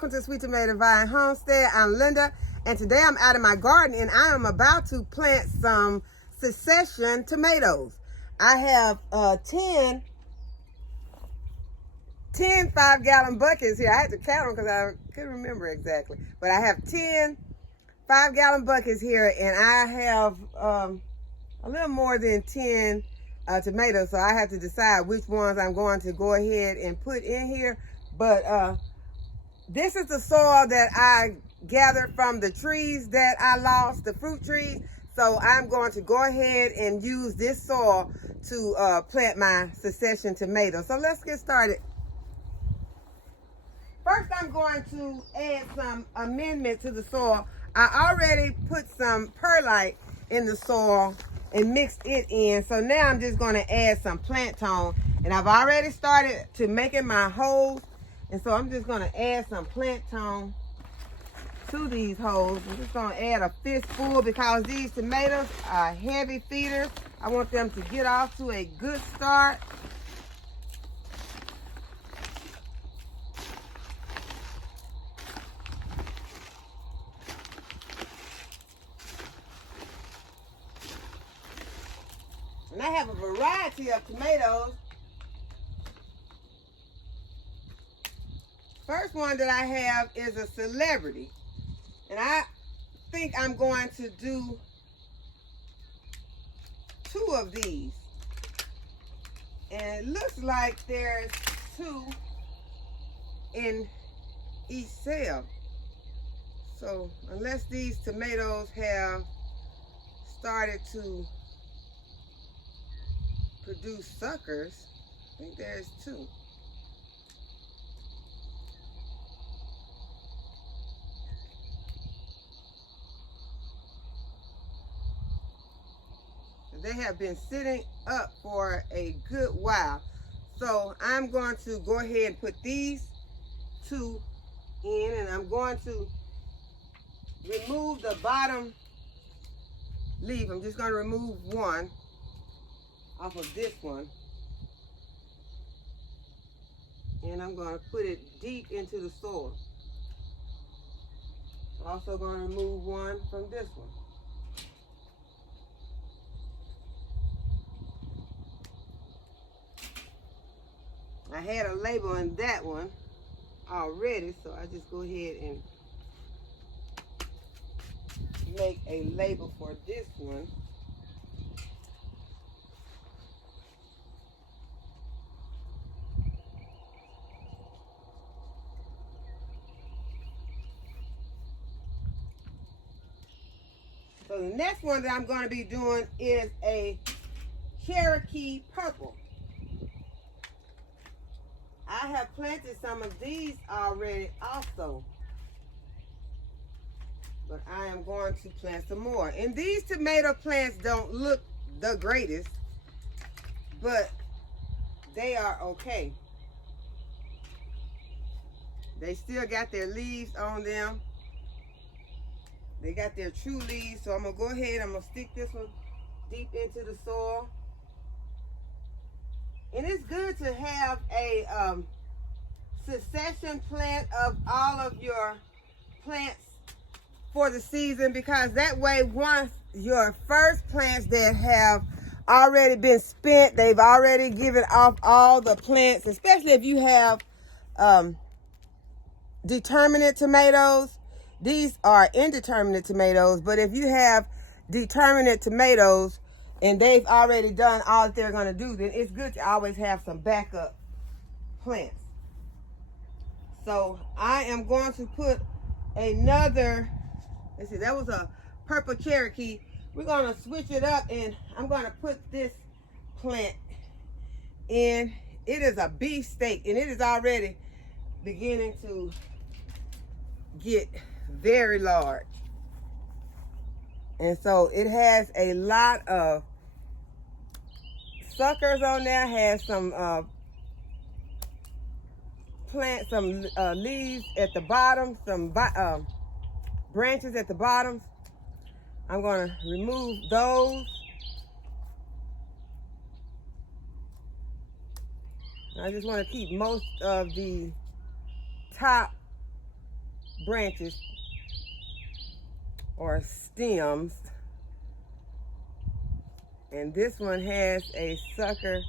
welcome to Sweet Tomato Vine Homestead. I'm Linda, and today I'm out in my garden and I am about to plant some succession tomatoes. I have 10 5-gallon buckets here. I had to count them because I couldn't remember exactly, but I have 10 5-gallon buckets here, and I have a little more than 10 tomatoes, so I have to decide which ones I'm going to go ahead and put in here. But this is the soil that I gathered from the trees that I lost, the fruit trees. So I'm going to go ahead and use this soil to plant my succession tomatoes. So let's get started. First, I'm going to add some amendment to the soil. I already put some perlite in the soil and mixed it in. So now I'm just going to add some plant tone. And I've already started to making my holes. And so I'm just going to add some plant tone to these holes. I'm just going to add a fistful because these tomatoes are heavy feeders. I want them to get off to a good start. And I have a variety of tomatoes. First one that I have is a celebrity. And I think I'm going to do 2 of these. And it looks like there's 2 in each cell. So unless these tomatoes have started to produce suckers, I think there's 2. They have been sitting up for a good while. So I'm going to go ahead and put these 2 in, and I'm going to remove the bottom leaf. I'm just going to remove one off of this one. And I'm going to put it deep into the soil. Also going to remove one from this one. I had a label in that one already, so I just go ahead and make a label for this one. So the next one that I'm going to be doing is a Cherokee purple. I have planted some of these already also, but I am going to plant some more. And these tomato plants don't look the greatest, but they are okay. They still got their leaves on them. They got their true leaves, so I'm going to go ahead, I'm going to stick this one deep into the soil. And it's good to have a succession plant of all of your plants for the season, because that way once your first plants that have already been spent, they've already given off all the plants, especially if you have determinate tomatoes. These are indeterminate tomatoes, but if you have determinate tomatoes and they've already done all that they're going to do, then it's good to always have some backup plants. So I am going to put another, let's see, that was a purple Cherokee. We're going to switch it up, and I'm going to put this plant in. It is a beefsteak, and it is already beginning to get very large. And so it has a lot of suckers on there, has some some leaves at the bottom, some branches at the bottom. I'm going to remove those. I just want to keep most of the top branches or stems. And this one has a sucker.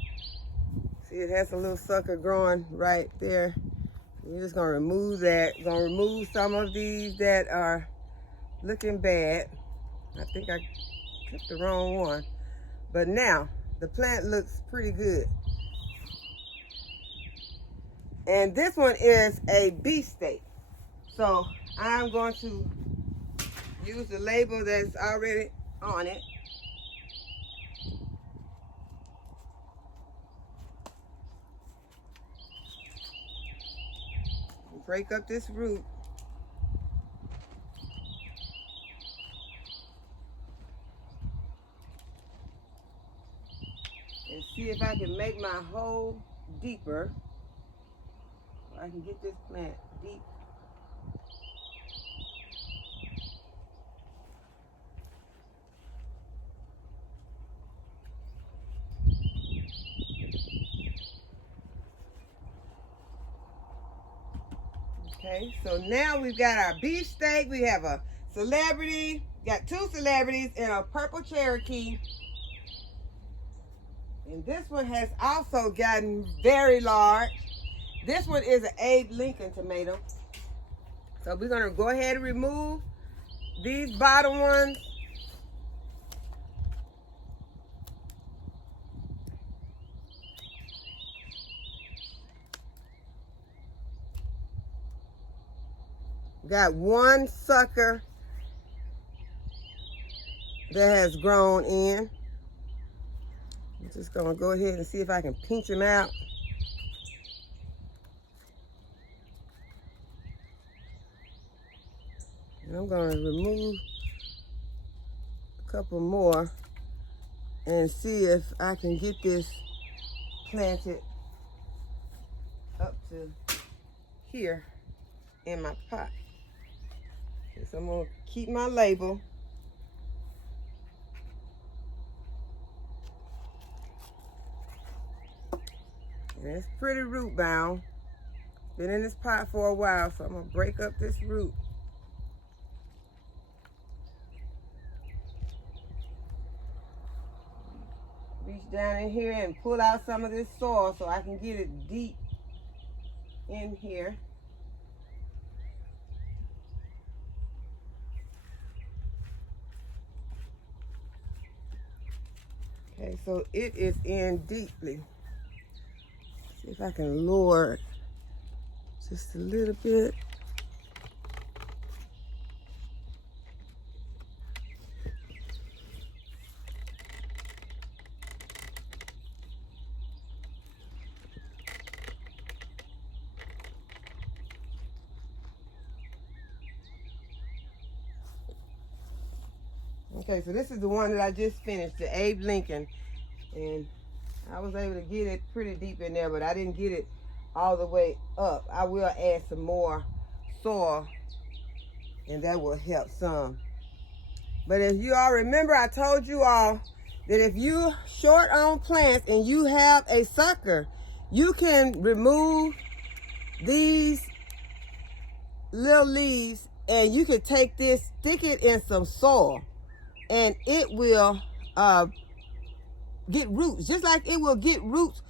See, it has a little sucker growing right there. We're just gonna remove that. Gonna remove some of these that are looking bad. I think I clicked the wrong one. But now, the plant looks pretty good. And this one is a beefsteak. So I'm going to use the label that's already on it. Break up this root. And see if I can make my hole deeper. So I can get this plant deep. Okay, so now we've got our beefsteak. We have a celebrity, got two celebrities and a purple Cherokee. And this one has also gotten very large. This one is an Abe Lincoln tomato. So we're gonna go ahead and remove these bottom ones. Got one sucker that has grown in. I'm just gonna go ahead and see if I can pinch him out. And I'm gonna remove a couple more and see if I can get this planted up to here in my pot. So I'm gonna keep my label. And it's pretty root bound. Been in this pot for a while, so I'm gonna break up this root. Reach down in here and pull out some of this soil so I can get it deep in here. Okay, so it is in deeply. See if I can lower it just a little bit. Okay, so this is the one that I just finished, the Abe Lincoln. And I was able to get it pretty deep in there, but I didn't get it all the way up. I will add some more soil, and that will help some. But if you all remember, I told you all that if you short on plants and you have a sucker, you can remove these little leaves and you can take this, stick it in some soil, and it will get roots, just like it will get roots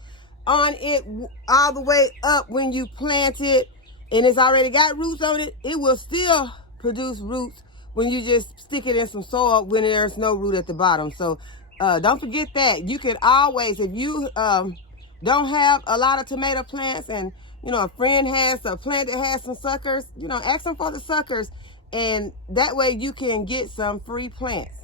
on it all the way up when you plant it and it's already got roots on it. It will still produce roots when you just stick it in some soil when there's no root at the bottom. So don't forget that. You can always, if you don't have a lot of tomato plants and a friend has a plant that has some suckers, ask them for the suckers, and that way you can get some free plants.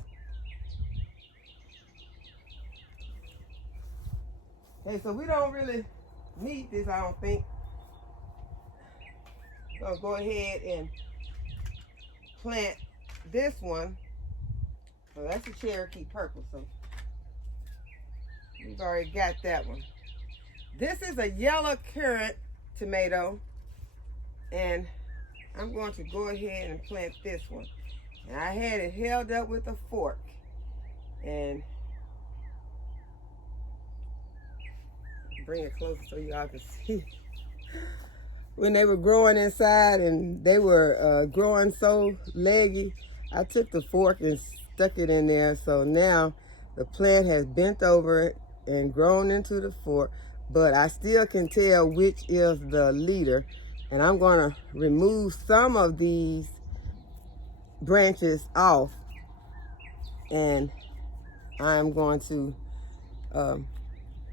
Okay, so we don't really need this, I don't think. So go ahead and plant this one. So that's a Cherokee purple, so we've already got that one. This is a yellow currant tomato, and I'm going to go ahead and plant this one. And I had it held up with a fork, and bring it closer so y'all can see. when they were growing inside and they were growing so leggy, I took the fork and stuck it in there. So now the plant has bent over and grown into the fork, but I still can tell which is the leader. And I'm going to remove some of these branches off, and I'm going to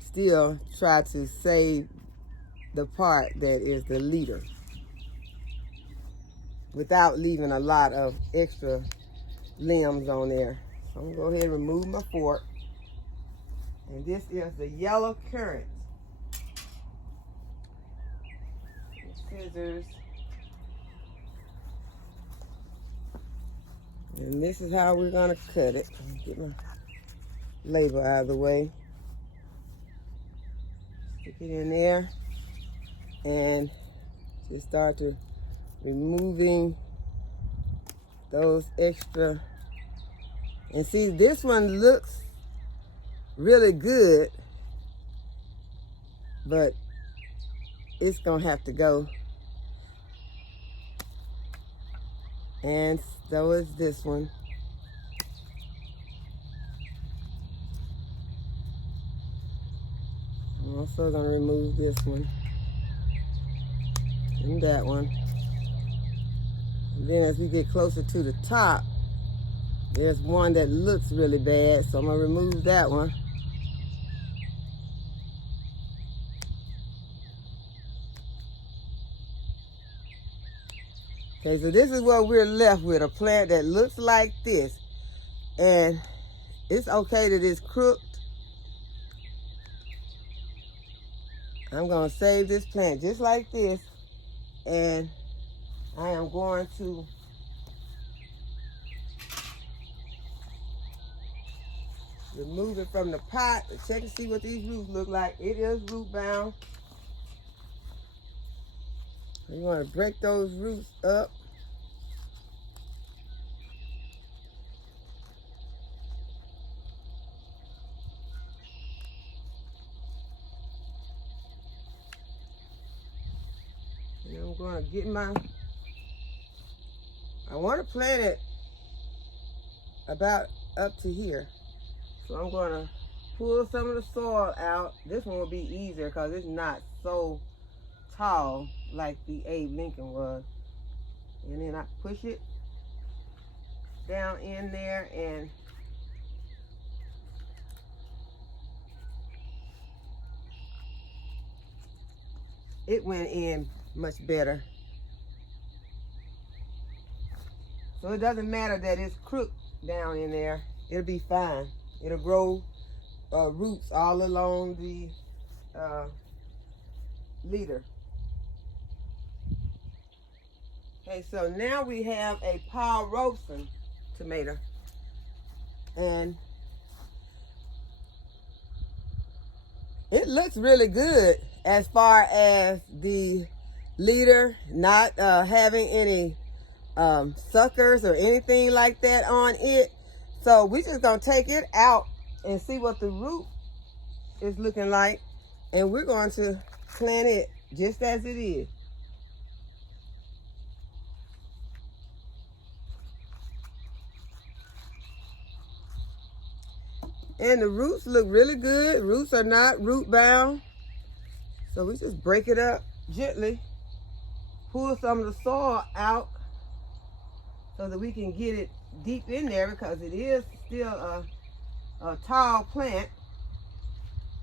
still try to save the part that is the leader without leaving a lot of extra limbs on there. So I'm gonna go ahead and remove my fork. And this is the yellow currant. Scissors. And this is how we're gonna cut it. Get my label out of the way. Stick it in there and just start to removing those extra. And see, this one looks really good, but it's gonna have to go. And so is this one. I'm also gonna remove this one and that one. And then as we get closer to the top, there's one that looks really bad, so I'm gonna remove that one. Okay, so this is what we're left with, a plant that looks like this. And it's okay that it's crooked. I'm gonna save this plant just like this, and I am going to remove it from the pot and check and see what these roots look like. It is root bound. You want to break those roots up. And I'm going to get I want to plant it about up to here. So I'm going to pull some of the soil out. This one will be easier because it's not so tall like the Abe Lincoln was. And then I push it down in there, and it went in much better. So it doesn't matter that it's crooked down in there. It'll be fine. It'll grow roots all along the leader. Okay, so now we have a Paul Robeson tomato. And it looks really good as far as the leader not having any suckers or anything like that on it. So we're just gonna take it out and see what the root is looking like, and we're going to plant it just as it is. And the roots look really good. Roots are not root bound. So we just break it up gently, pull some of the soil out so that we can get it deep in there, because it is still a tall plant.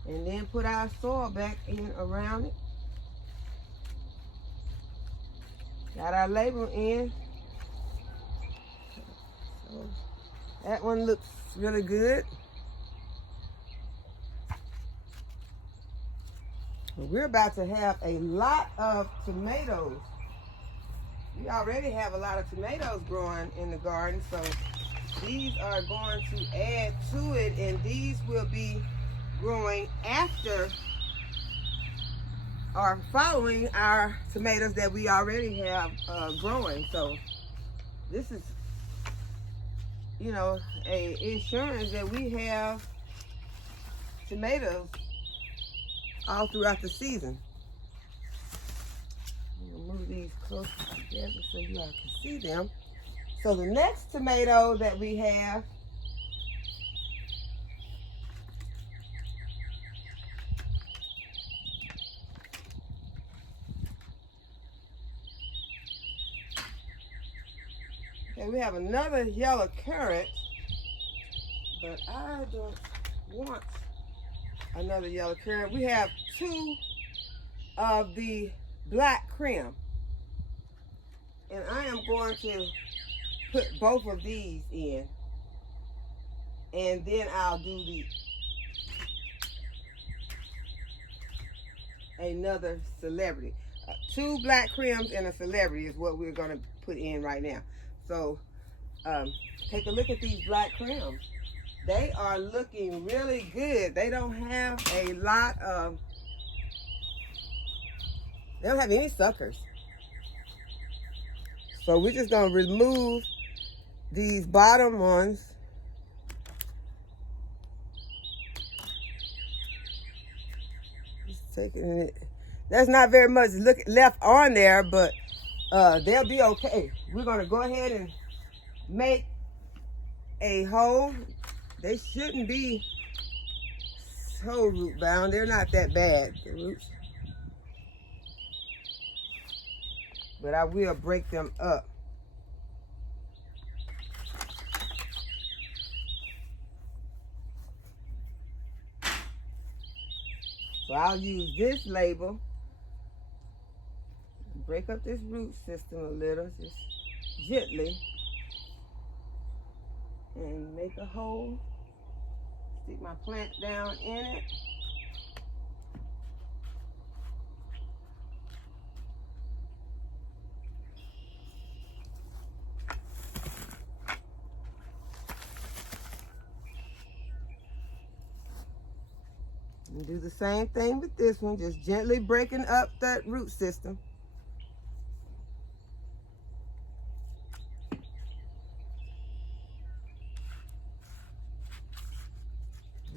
And then put our soil back in around it. Got our label in. So that one looks really good. We're about to have a lot of tomatoes. We already have a lot of tomatoes growing in the garden, so these are going to add to it, and these will be growing after or following our tomatoes that we already have growing. So this is, you know, a insurance that we have tomatoes all throughout the season. Move these closer together so you all can see them. So the next tomato that we have we have another yellow carrot, but I don't want another yellow carrot. We have 2 of the black creme, and I am going to put both of these in, and then I'll do another celebrity. 2 black creams and a celebrity is what we're going to put in right now. So take a look at these black creams. They are looking really good. They don't have a lot of, they don't have any suckers. So we're just going to remove these bottom ones. Just taking it. There's not very much left on there, but they'll be okay. We're going to go ahead and make a hole. They shouldn't be so root bound. They're not that bad, the roots. But I will break them up. So I'll use this label. Break up this root system a little, just gently. And make a hole. Stick my plant down in it. And do the same thing with this one, just gently breaking up that root system.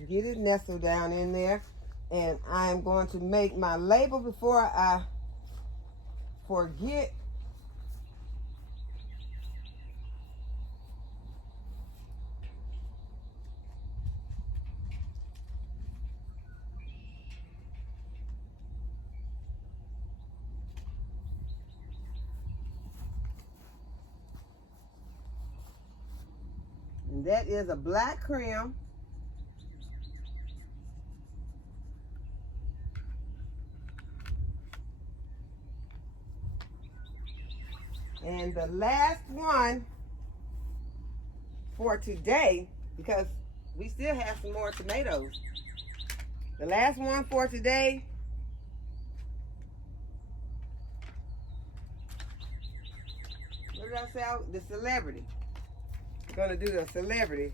Get it nestled down in there. And I'm going to make my label before I forget. And that is a black creme. And the last one for today, because we still have some more tomatoes. The last one for today what did I say? The celebrity. We're gonna do the celebrity.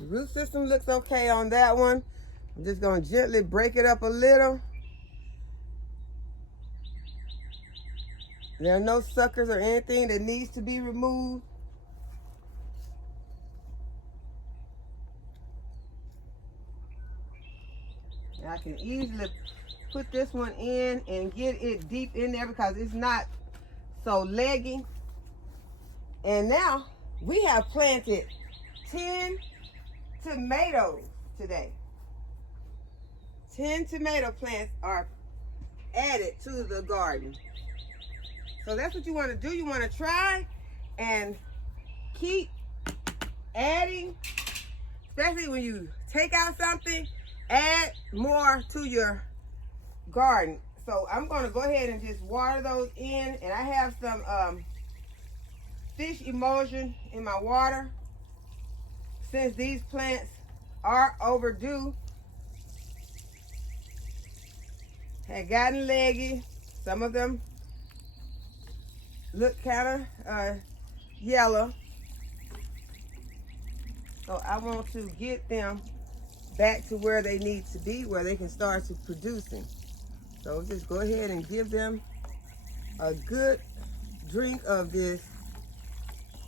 The root system looks okay on that one. I'm just going to gently break it up a little. There are no suckers or anything that needs to be removed. And I can easily put this one in and get it deep in there because it's not so leggy. And now we have planted 10 tomatoes today. 10 tomato plants are added to the garden. So that's what you want to do. You want to try and keep adding, especially when you take out something, add more to your garden. So I'm going to go ahead and just water those in, and I have some fish emulsion in my water. Since these plants are overdue, had gotten leggy, some of them look kind of yellow. So I want to get them back to where they need to be, where they can start to producing. So just go ahead and give them a good drink of this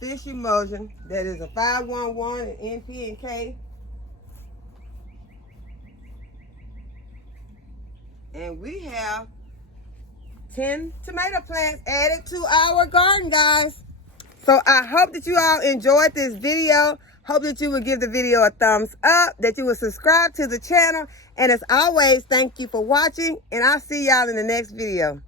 fish emulsion that is a 511 in NP and K. And we have 10 tomato plants added to our garden, guys. So I hope that you all enjoyed this video. Hope that you would give the video a thumbs up, that you would subscribe to the channel. And as always, thank you for watching, and I'll see y'all in the next video.